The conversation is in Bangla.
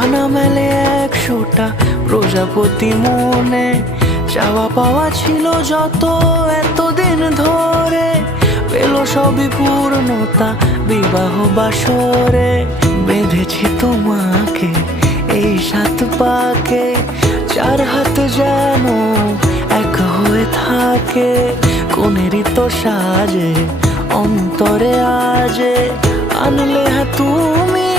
ডানা মেলে 100টা প্রজাপতি মনে, চাওয়া পাওয়া ছিল যত এতদিন ধরে, পেল সবই পূর্ণতা বিবাহ বাসরে। বেঁধেছি তোমাকে এই 7 পাকে, 4 হাত যেন এক হয়ে থাকে। কোনেরই তো সাজে অন্তরে আজে আনলে তুমি